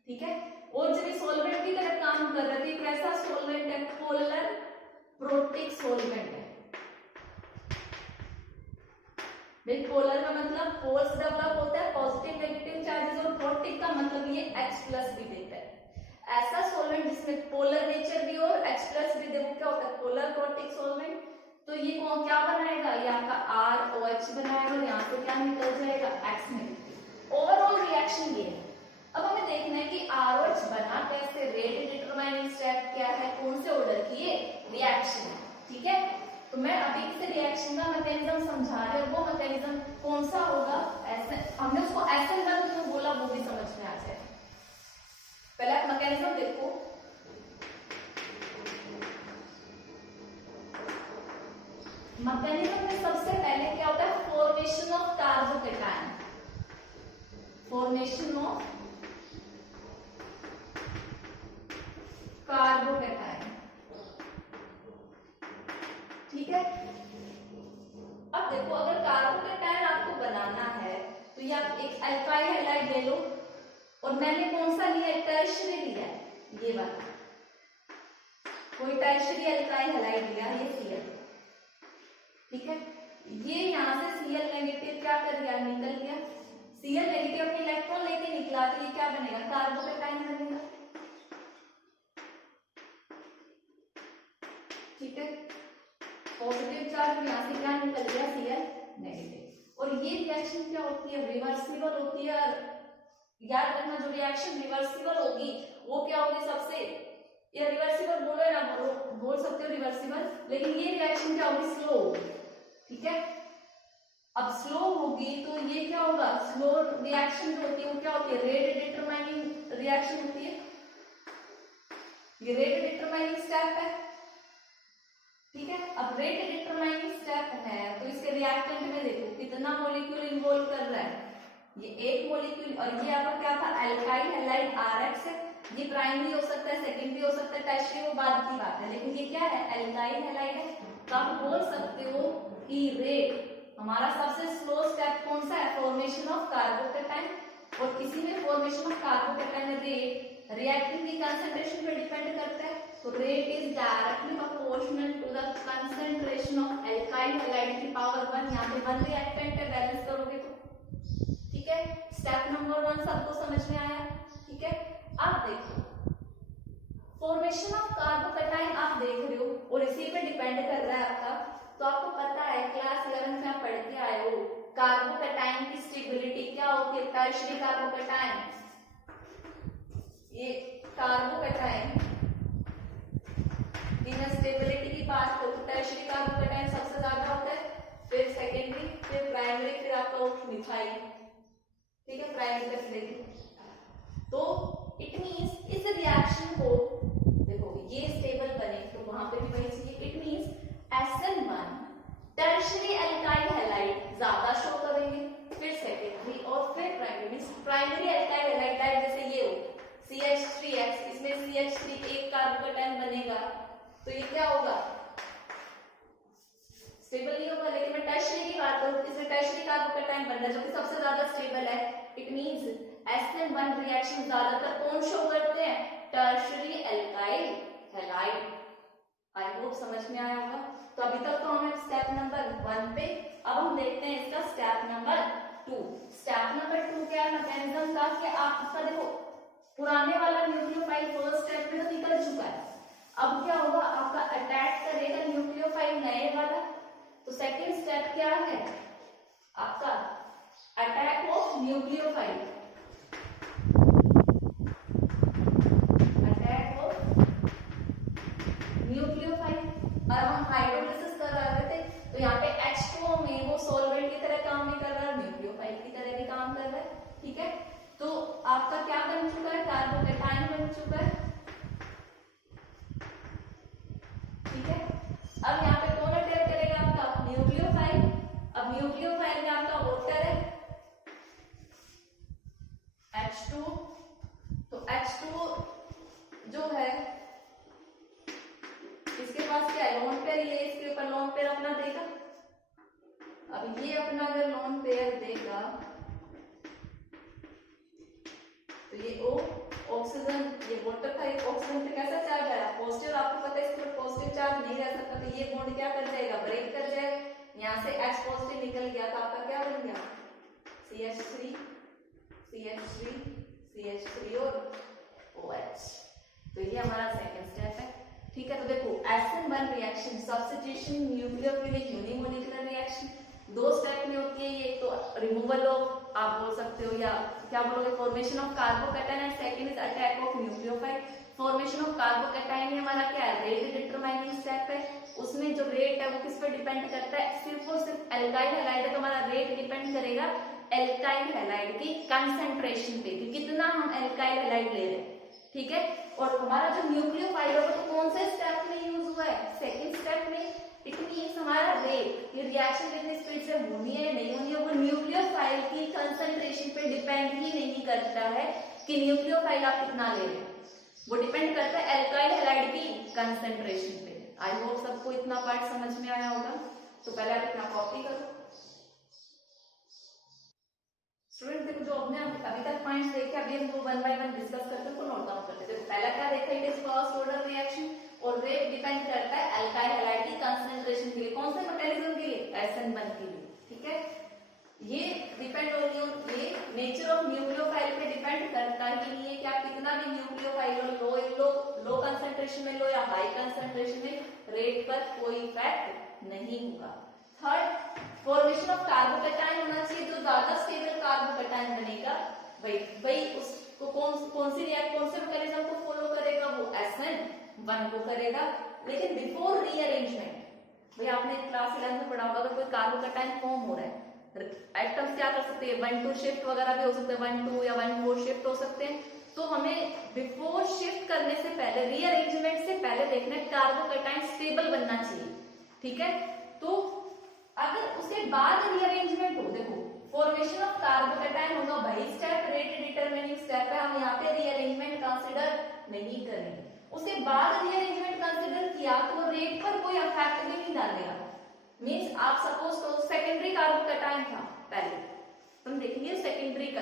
ठीक है, और जब ये सॉल्वेंट की तरह काम कर रहा है, कैसा सॉल्वेंट है, पोलर प्रोटिक सॉल्वेंट है। भाई पोलर का मतलब पोल्स डेवलप होता है, पॉजिटिव नेगेटिव चार्जेस, और प्रोटिक का मतलब ये H+ भी देता है। ऐसा सॉल्वेंट जिसमें पोलर नेचर भी और H+ भी दे, वो क्या होता है, पोलर प्रोटिक सॉल्वेंट। तो ये कौन क्या बनाएगा, ये आपका ROH बनाएगा, और यहाँ से क्या निकल जाएगा, X नेगेटिव। ओवरऑल रिएक्शन ये है। अब हमें देखना है कि ROH बना कैसे, रेट डिटरमाइनिंग स्टेप क्या है, कौन से ऑर्डर की ये रिएक्शन है। ठीक है, तो मैं अभी इस रिएक्शन का मैकेनिज्म समझा रही हूँ, वो मैकेनिज्म कौन सा होगा, ऐसे हमने उसको SN1 क्यों बोला वो भी समझ में आ जाए। पहले आप मैकेनिज्म देखो, मैकेनिज्म में सबसे पहले क्या होता है, formation of carbocation, formation of carbocation. ठीक है, अब देखो अगर कार्बोकैटायन आपको बनाना है तो ये आप एक एल्काइल हैलाइड ले लो, और मैंने कौन सा लिया, टर्शियरी लिया, ये वाला कोई टर्शियरी एल्काइल हैलाइड लिया, ये Cl। ठीक है, ये यहाँ से Cl नेगेटिव क्या कर दिया, निकल गया। Cl नेगेटिव अपने इलेक्ट्रॉन लेके निकला, तो ये क्या बनेगा, कार्बोकैटायन बनेगा। ठीक है, पॉजिटिव चार्ज यहाँ से क्या निकल गया, Cl नेगेटिव। और ये रिएक्शन क्या होती है, रिवर्सिबल होती है। और याद रखना जो रिएक्शन रिवर्सिबल होगी वो क्या होगी, सबसे, या रिवर्सिबल बोलो ना बोल सकते हो रिवर्सिबल, लेकिन ये रिएक्शन क्या होगी, स्लो होगी। ठीक है, अब स्लो होगी तो ये क्या होगा, स्लो रिएक्शन जो होती है वो क्या होती है, रेट डिटरमाइनिंग रिएक्शन होती है, ये रेट डिटरमाइनिंग स्टेप है, ठीक है। अब रेट डिटरमाइनिंग स्टेप है तो इसके रिएक्टेंट में देखो कितना मॉलिक्यूल इन्वॉल्व कर रहा है, ये एक मॉलिक्यूल, और ये आपका क्या था, एल्काइल हैलाइड RX है, ये प्राइमरी हो सकता है, सेकेंडरी हो सकता है, टर्शियरी वो बाद की बात है, लेकिन ये क्या है, एल्काइल हैलाइड है। तो आप बोल सकते हो कि रेट हमारा सबसे स्लो स्टेप कौन सा है, फॉर्मेशन ऑफ कार्बोकैटायन, और इसी में formation of carbocation rate reactant की कंसंट्रेशन पे डिपेंड करता है, तो rate is directly proportional to the concentration of alkyl halide की पावर 1, यहाँ पे 1 रिएक्टेंट है, बैलेंस करोगे तो, ठीक है। स्टेप नंबर 1 सबको समझ में आया, ठीक है। अब देखो फॉर्मेशन ऑफ कार्बोकैटायन आप देख रहे हो और इसी पे डिपेंड कर रहा है आपका, तो आपको पता है क्लास 11 में आप पढ़ के आए हो कार्बोकैटायन की स्टेबिलिटी क्या होती है, टर्शियरी कार्बोकैटायन, ये कार्बोकैटायन इन स्टेबिलिटी की बात करो, टर्शियरी कार्बोकैटायन सबसे ज्यादा होता है, फिर सेकेंडरी, फिर प्राइमरी, फिर आपका मिथाइल, ठीक है, प्राइमरी तक लेके। तो इट मींस इस रिएक्शन को देखो ये स्टेबल बने तो वहां पे भी वही चाहिए, it means SN1 tertiary alkyl halide ज्यादा शो करेंगे, फिर सेकेंडरी और फिर primary, primary alkyl halide type जैसे ये हो CH3X, इसमें CH3 एक कार्बोकैटायन बनेगा, तो ये क्या होगा, स्टेबल नहीं होगा। लेकिन मैं टर्शियरी की बात करूं, इसमें टर्शियरी कार्बोकैटायन बन रहा है जो कि सबसे ज्यादा स्टेबल है, इट मींस SN1 रिएक्शन ज्यादातर कौन शो करते हैं, tertiary alkyl halide. I hope समझ में आया होगा। तो अभी तक तो हम स्टेप नंबर 1 पे, अब हम देखते हैं इसका स्टेप नंबर 2। स्टेप नंबर 2 क्या मैकेनिज्म था कि आपका देखो पुराने वाला न्यूक्लियोफाइल फर्स्ट स्टेप में तो निकल चुका है, अब क्या होगा, आपका अटैक करेगा न्यूक्लियोफाइल नए वाला, तो सेकेंड स्टेप क्या है आपका, attack of nucleophile, attack of nucleophile. और हम हाइड्रोलिसिस कर रहे थे तो यहाँ पे H2O में वो सॉल्वेंट की तरह काम नहीं कर रहा है, न्यूक्लियोफाइल की तरह भी काम कर रहा है, ठीक है। तो आपका क्या बन चुका है, कार्बोकैटायन बन चुका है, ठीक है। अब यहाँ पे कौन अटैक करेगा, आपका न्यूक्लियोफाइल। अब न्यूक्लियोफाइल में आपका वाटर है H2, तो H2 जो है इसके पास क्या है, लोन पेयर, ये इसके ऊपर लोन पेयर अपना देगा। अब ये अपना अगर लोन पेयर देगा तो ये O ऑक्सीजन, ये वाटर था, ये ऑक्सीजन पे कैसा चार्ज आया, पॉजिटिव, आपको पता है इसके ऊपर पॉजिटिव चार्ज नहीं रह सकता, तो ये बॉन्ड क्या कर जाएगा, ब्रेक कर जाएगा, यहाँ से H पॉजिटिव निकल गया तो आपका क्या बन गया, CH3 CH3 CH3 और OH। तो ये हमारा सेकंड स्टेप है, ठीक है। तो देखो SN1 reaction substitution nucleophilic unimolecular reaction दो स्टेप में होती है, ये एक तो रिमूवल ऑफ आप बोल सकते हो या क्या बोलोगे, formation of carbocation, and second is attack of nucleophile. Formation of carbocation ही हमारा क्या है, रेट डिटरमाइनिंग स्टेप है, उसमें जो रेट है वो किस पे डिपेंड करता है, सिर्फ और सिर्फ एल्काइल हैलाइड है तो हमारा रेट डिपेंड करेगा एल्काइल हैलाइड की कंसंट्रेशन पे कि कितना हम एल्काइल हैलाइड ले रहे हैं, ठीक है। और हमारा जो न्यूक्लियोफाइल होगा तो कौन से स्टेप में यूज हुआ है, सेकंड स्टेप में। इट मींस हमारा रेट, ये रिएक्शन कितनी स्पीड से होनी है नहीं होनी है, वो न्यूक्लियोफाइल की कंसंट्रेशन पे डिपेंड ही नहीं करता है कि न्यूक्लियोफाइल आप कितना ले रहे हैं, वो डिपेंड करता है एल्काइल हैलाइड की कंसंट्रेशन पे। आई होप सबको इतना पार्ट समझ में आया होगा। तो पहले आप इतना कॉपी करो स्टूडेंट। देखो जो हमने अभी तक पॉइंट्स देखे, अभी हम वो 1 बाय 1 डिस्कस करते हैं, तो नोट डाउन करते हैं। पहला क्या देखा, it is first order reaction और रेट डिपेंड करता है एल्काइल हैलाइड की कंसंट्रेशन के लिए, कौन से मेटालिज्म के लिए, SN1 के लिए, ठीक है। ये डिपेंड ओनली ऑन, ये नेचर ऑफ न्यूक्लियोफाइल पे डिपेंड करता ही नहीं है कि आप कितना भी न्यूक्लियोफाइल लो कंसंट्रेशन में लो या हाई कंसंट्रेशन में, रेट पर कोई इफेक्ट नहीं होगा। थर्ड, फॉर्मेशन ऑफ कार्बोकैटायन होना चाहिए, जो ज्यादा स्टेबल कार्बोकैटायन बनेगा भाई उसको कौन से मैकेनिज्म को फॉलो करेगा, वो SN1 को करेगा। लेकिन बिफोर रीअरेंजमेंट, भाई आपने क्लास 11 में पढ़ा होगा, अगर कोई कार्बोकैटायन फॉर्म हो रहा है एटम्स क्या कर सकते हैं, 1-2 शिफ्ट वगैरह भी हो सकते हैं, 1-2 या 1-4 शिफ्ट हो सकते हैं। तो हमें बिफोर शिफ्ट करने से पहले, रीअरेंजमेंट से पहले देखना है कार्बोकैटायन स्टेबल बनना चाहिए, ठीक है। तो अगर उसके बाद रीअरेंजमेंट हो, देखो फॉर्मेशन ऑफ कार्बोकैटायन होगा वही स्टेप, रेट डिटरमिनिंग स्टेप है, हम यहाँ पे रीअरेंजमेंट कंसीडर नहीं करेंगे। उसके बाद रीअरेंजमेंट कंसीडर किया तो रेट पर कोई इफेक्ट भी नहीं डालेगा। मींस आप सपोज करो सेकेंडरी कार्बोकैटायन था पहले, तुम देखेंगे सेकेंडरी का,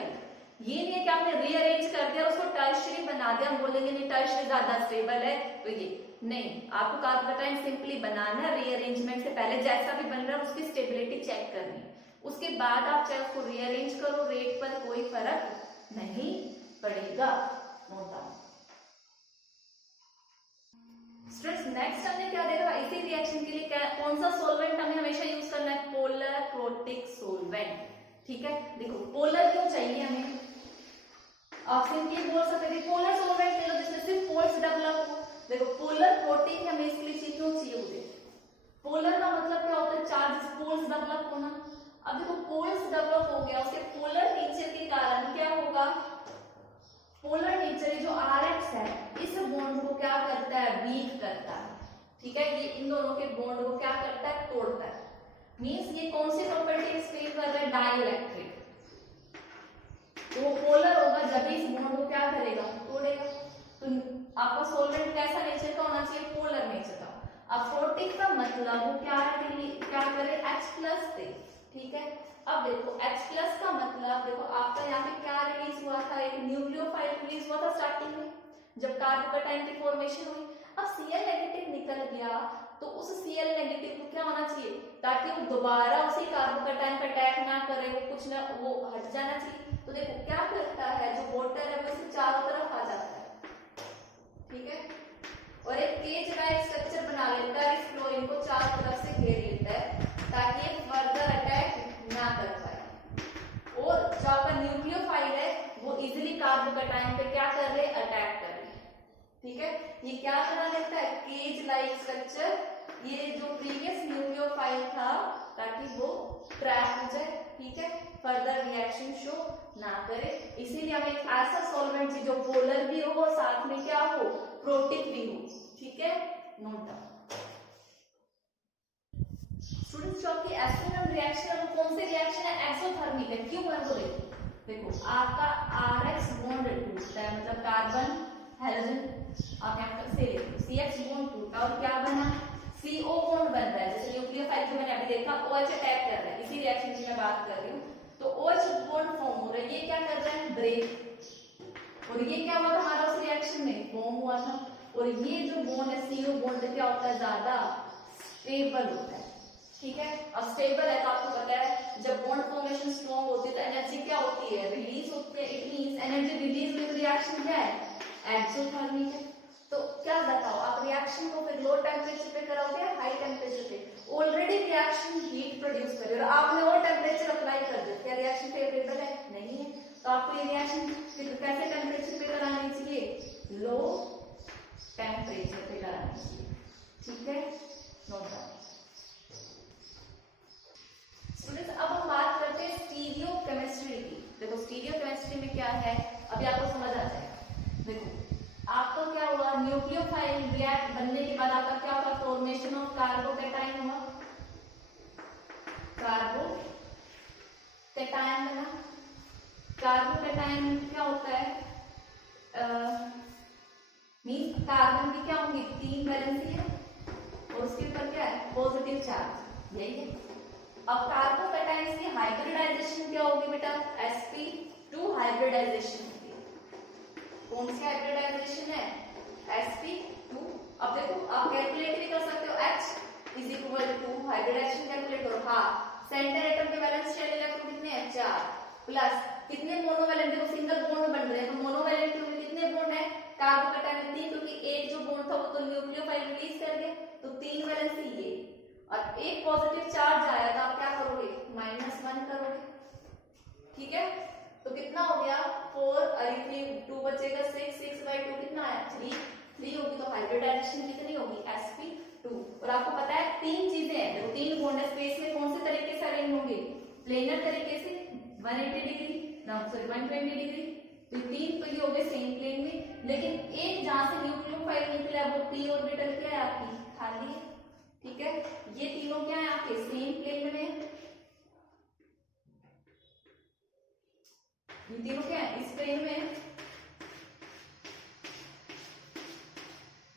ये नहीं है कि आपने रीअरेंज कर दिया उसको टर्शियरी बना दिया, हम बोलेंगे नहीं टर्शियरी ज्यादा स्टेबल है, तो ये नहीं, आपको कार्बोकैटायन सिंपली बनाना है रीअरेंजमेंट से पहले, जैसा भी बन रहा है उसकी स्टेबिलिटी चेक करनी है, उसके बाद आप चाहे उसको रीअरेंज करो, रेट पर कोई फर्क नहीं पड़ेगा। Note down students. नेक्स्ट हमने क्या देखा, इसी रिएक्शन के लिए कौन सा सॉल्वेंट हमें हमेशा यूज करना है, पोलर प्रोटिक सॉल्वेंट, ठीक है। देखो पोलर क्यों चाहिए हमें, आप सिंपली बोल सकते हैं पोलर सॉल्वेंट ले लो जिसमें सिर्फ पोल्स डेवलप हो। देखो पोलर प्रोटीन हमें इसके लिए क्यों चाहिए होते, पोलर का मतलब क्या होता है, चार्जेस पोल्स डेवलप होना। अब देखो पोल्स डेवलप हो गया, उसके पोलर नेचर के कारण क्या होगा, पोलर नेचर जो Rx है इस बॉन्ड को क्या करता है, वीक करता है, ठीक है। ये इन दोनों के बॉन्ड को क्या करता है, तोड़ता है। मींस ये कौन सी प्रॉपर्टी एक्सप्लेन कर रहा है, डाइइलेक्ट्रिक। तो पोलर होगा जब इस बॉन्ड को क्या करेगा, तोड़ेगा। तो आपका सॉल्वेंट कैसा नेचर का होना चाहिए, पोलर नेचर का। अब प्रोटिक का मतलब वो क्या करे, H+ दे, ठीक है। अब देखो H+ का मतलब, देखो आपका यहाँ पे क्या रिलीज हुआ था, एक न्यूक्लियोफाइल रिलीज हुआ था स्टार्टिंग में जब कार्बोकैटायन की फॉर्मेशन हुई। अब Cl- निकल गया, तो उस Cl- को क्या होना चाहिए, ताकि वो दोबारा उसी कार्बोकैटायन पर अटैक ना करे, वो कुछ ना, वो हट जाना चाहिए। तो देखो क्या करता है, जो वाटर है वो इसके चारों तरफ आ जाता है, ठीक है, और एक केज लाइक स्ट्रक्चर बना लेता है, इस क्लोरीन को चारों तरफ से घेर लेता है ताकि ये फर्दर अटैक ना कर पाए। और जो आपका न्यूक्लियोफाइल है वो इजीली कार्बोकैटायन पे क्या कर रहे, अटैक कर रहे, ठीक है। ये क्या बना लेता है, केज लाइक स्ट्रक्चर, ये जो प्रीवियस न्यूक्लियोफाइल था ताकि वो ट्रैप हो जाए, ठीक है, फर्दर रिएक्शन शो ना करे। इसीलिए हमें एक ऐसा सॉल्वेंट चाहिए जो पोलर भी हो और साथ में क्या हो, प्रोटिक भी हो, ठीक है। नोट डाउन स्टूडेंट्स, जो आपकी एसोथर्म रिएक्शन है वो कौन सी रिएक्शन है, एक्सोथर्मिक है। क्यों है तो देखो आपका Rx बॉन्ड टूटता है, मतलब कार्बन हेलोजन आप यहाँ से देखो CH बॉन्ड टूटा और क्या बना, CO बॉन्ड बन रहा है। जैसे न्यूक्लियोफाइल को मैंने अभी देखा OH अटैक कर रहा है, इसी रिएक्शन की मैं बात कर रही हूँ। तो OH बॉन्ड फॉर्म हो रहा है, ये क्या कर रहा है, ब्रेक, और ये क्या हुआ था हमारा उस रिएक्शन में, फॉर्म हुआ था। और ये जो बॉन्ड है CO बॉन्ड क्या होता है, ज्यादा स्टेबल होता है, ठीक है। अब स्टेबल है तो आपको पता है जब बॉन्ड फॉर्मेशन स्ट्रॉन्ग होती है तो एनर्जी क्या होती है, रिलीज होती है। It means energy release with reaction क्या है, एक्सोथर्मिक है। तो क्या बताओ आप रिएक्शन को फिर लो टेम्परेचर पे कराओगे या हाई टेम्परेचर पे, ऑलरेडी रिएक्शन हीट प्रोड्यूस कर रही है और आपने और टेम्परेचर अप्लाई कर दिया, क्या रिएक्शन फेवरेबल है, नहीं है। तो आपको ये रिएक्शन फिर कैसे टेम्परेचर पे करानी चाहिए, लो टेम्परेचर पे करानी चाहिए, ठीक है। नोट डाउन स्टूडेंट्स, अब हम बात करते हैं स्टीरियोकेमिस्ट्री की। देखो स्टीरियोकेमिस्ट्री में क्या है, अभी आपको समझ आ जाएगा। देखो आपका क्या हुआ, न्यूक्लियोफाइल रिएक्ट बनने के बाद आपका क्या होगा, फॉर्मेशन ऑफ कार्बोकैटायन हुआ, कार्बोकैटायन बना। कार्बोकैटायन क्या होता है, मींस कार्बन की क्या होंगी, 3 वैलेंसी है और उसके ऊपर क्या है, पॉजिटिव चार्ज, यही है। अब कार्बोकैटायंस की हाइब्रिडाइजेशन क्या होगी बेटा, sp2 हाइब्रिडाइजेशन होगी। कौन सी हाइब्रिडाइजेशन है, sp2। अब देखो आप कैलकुलेट भी कर सकते हो, H is equal to hybridization calculate करो, हाँ सेंटर एटम के वैलेंस शेल इलेक्ट्रॉन कितने हैं, 4 प्लस कितने मोनोवैलेंट, देखो सिंगल बॉन्ड बन रहे हैं तो मोनोवैलेंट में कितने बॉन्ड है, कार्बोकैटायन में 3, क्योंकि एक जो बॉन्ड था वो तो न्यूक्लियोफाइल रिलीज कर गया, तो 3 वैलेंसी ये, और एक पॉजिटिव चार्ज आया तो आप क्या करोगे, -1 करोगे, ठीक है। तो कितना हो गया 4 और 2 बचेगा 6, 6/2 कितना आया 3 होगी, तो हाइब्रिडाइजेशन कितनी होगी, sp2। और आपको पता है 3 चीजें हैं, देखो 3 बॉन्ड है, स्पेस में कौन से तरीके से अरेंज होंगे, प्लेनर तरीके से 180 डिग्री, ना सॉरी 120 डिग्री, तो तीन तो ये हो गए सेम प्लेन में, लेकिन एक जहां से न्यूक्लियोफाइल निकला वो p ऑर्बिटल क्या है आपकी खाली है, ठीक है। ये तीनों क्या है आपके सेम प्लेन में, ये तीनों क्या है इस प्लेन में।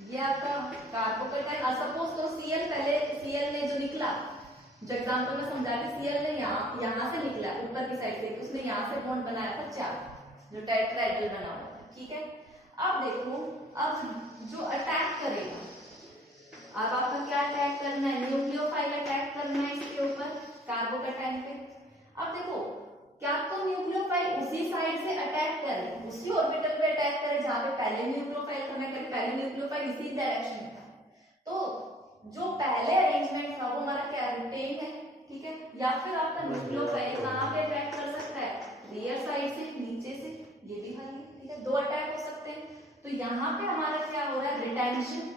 ये आपका कार्बोकेटाइन, सपोज तो Cl पहले Cl ने जो निकला, जो एग्जाम्पल में समझा के Cl ने यहाँ से निकला ऊपर की साइड से, उसने यहाँ से बॉन्ड बनाया था 4, जो टेट्राहेड्रल बना हुआ है, ठीक है। अब देखो, अब जो अटैक करेगा, अब आपका क्या अटैक करना है, न्यूक्लियोफाइल अटैक करना है इसके ऊपर कार्बोकेटाइन पे। अब देखो, क्या तो न्यूक्लियोफाइल उसी साइड से अटैक करे, उसी ऑर्बिटल पे अटैक करे जहां पे पहले न्यूक्लियोफाइल कनेक्ट करे, पहले न्यूक्लियोफाइल इसी डायरेक्शन में था, तो जो पहले अरेंजमेंट था वो हमारा क्या रिटेन है, ठीक है। या फिर आपका न्यूक्लियोफाइल कहां पे अटैक कर सकता है, रियर साइड से, नीचे से, ये भी खाली, ठीक है, 2 अटैक हो सकते हैं। तो यहाँ पे हमारा क्या हो रहा है, रिटेंशन।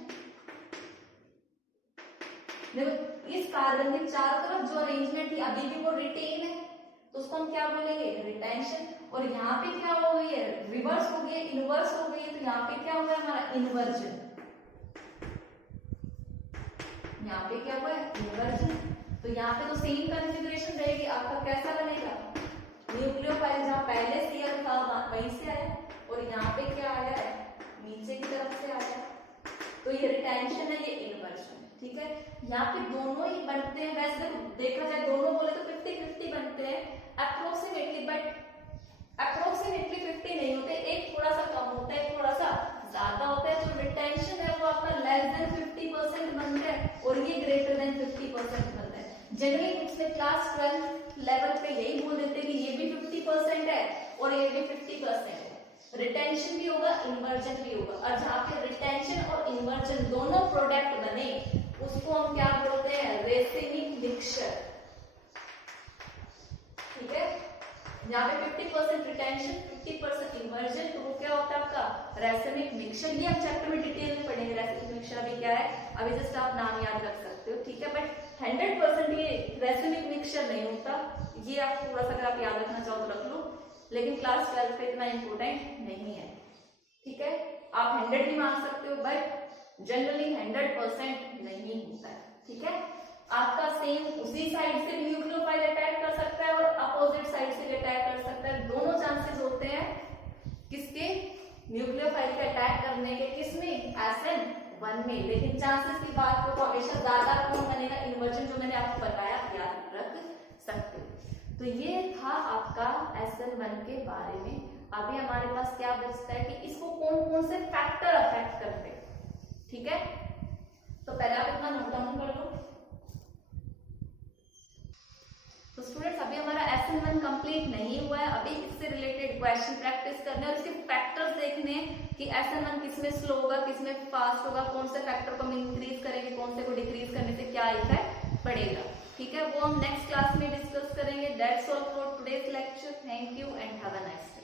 देखो इस कार्बन के चारों तरफ जो अरेंजमेंट थी अभी भी वो रिटेन है, तो उसको हम क्या बोलेंगे, रिटेंशन। और यहाँ पे क्या हो गई है, रिवर्स हो गई है, इनवर्स हो गई है, तो यहाँ पे क्या हुआ है हमारा इन्वर्जन, यहाँ पे क्या हुआ है इन्वर्जन। तो यहाँ पे तो सेम कॉन्फ़िगरेशन रहेगी, आपका कैसा बनेगा, न्यूक्लियोफाइल जहाँ पहले Cl था वहीं से आया, और यहाँ पे क्या आया है नीचे की तरफ से आया, तो ये रिटेंशन है, ये इन्वर्जन, ठीक है। यहाँ पे दोनों ही बनते हैं, वैसे देखा जाए दोनों बोले तो 50-50 बनते हैं अप्रोक्सीमेटली, बट अप्रोक्सीमेटली 50 नहीं होते, एक थोड़ा सा कम होता है, एक थोड़ा सा ज्यादा होता है। जो रिटेंशन है वो आपका लेस देन 50% बनता है, और ये ग्रेटर देन 50% बनता है। जनरली इसमें क्लास 12 लेवल पे यही बोल देते हैं कि ये भी 50% है और ये भी 50% है, रिटेंशन भी होगा इन्वर्जन भी होगा। और जहाँ पे रिटेंशन और इन्वर्जन दोनों प्रोडक्ट बने उसको हम क्या बोलते हैं, रेसिनिक मिक्सचर, ठीक है। यहाँ पे 50% रिटेंशन 50% इन्वर्जन, तो वो क्या होता है आपका रेसिनिक मिक्सचर। ये हम चैप्टर में डिटेल में पढ़ेंगे रेसिनिक मिक्सचर अभी क्या है, अभी जस्ट आप नाम याद रख सकते हो, ठीक है। बट 100% ये रेसिनिक मिक्सचर नहीं होता, ये आप थोड़ा सा अगर आप याद रखना चाहो तो रख लो, लेकिन क्लास 12 पे इतना इंपॉर्टेंट नहीं है, ठीक है। आप 100 भी मान सकते हो, बट जनरली 100% नहीं होता है, ठीक है। आपका सेम उसी साइड से न्यूक्लियोफाइल अटैक कर सकता है और अपोजिट साइड से अटैक कर सकता है, दोनों चांसेस होते हैं किसके, न्यूक्लियोफाइल के अटैक करने के, किसमें, SN1 में। लेकिन चांसेस की बात को तो हमेशा ज्यादा कौन बनेगा, इन्वर्जन, जो मैंने आपको बताया याद रख सकते हो। तो ये था आपका SN1 के बारे में। अभी हमारे पास क्या बचता है कि इसको कौन कौन से फैक्टर अफेक्ट करते हैं, ठीक है। तो पहले आप इतना नोट डाउन कर लो। तो स्टूडेंट्स अभी हमारा SN1 कंप्लीट नहीं हुआ है, अभी इससे रिलेटेड क्वेश्चन प्रैक्टिस करने और इसके फैक्टर्स देखने कि SN1 किसमें स्लो होगा, किसमें फास्ट होगा, कौन से फैक्टर को हम इंक्रीज करेंगे, कौन से को डिक्रीज करने से क्या इफेक्ट पड़ेगा, ठीक है। वो हम नेक्स्ट क्लास में डिस्कस करेंगे। That's all for today's lecture. Thank you and have a nice day.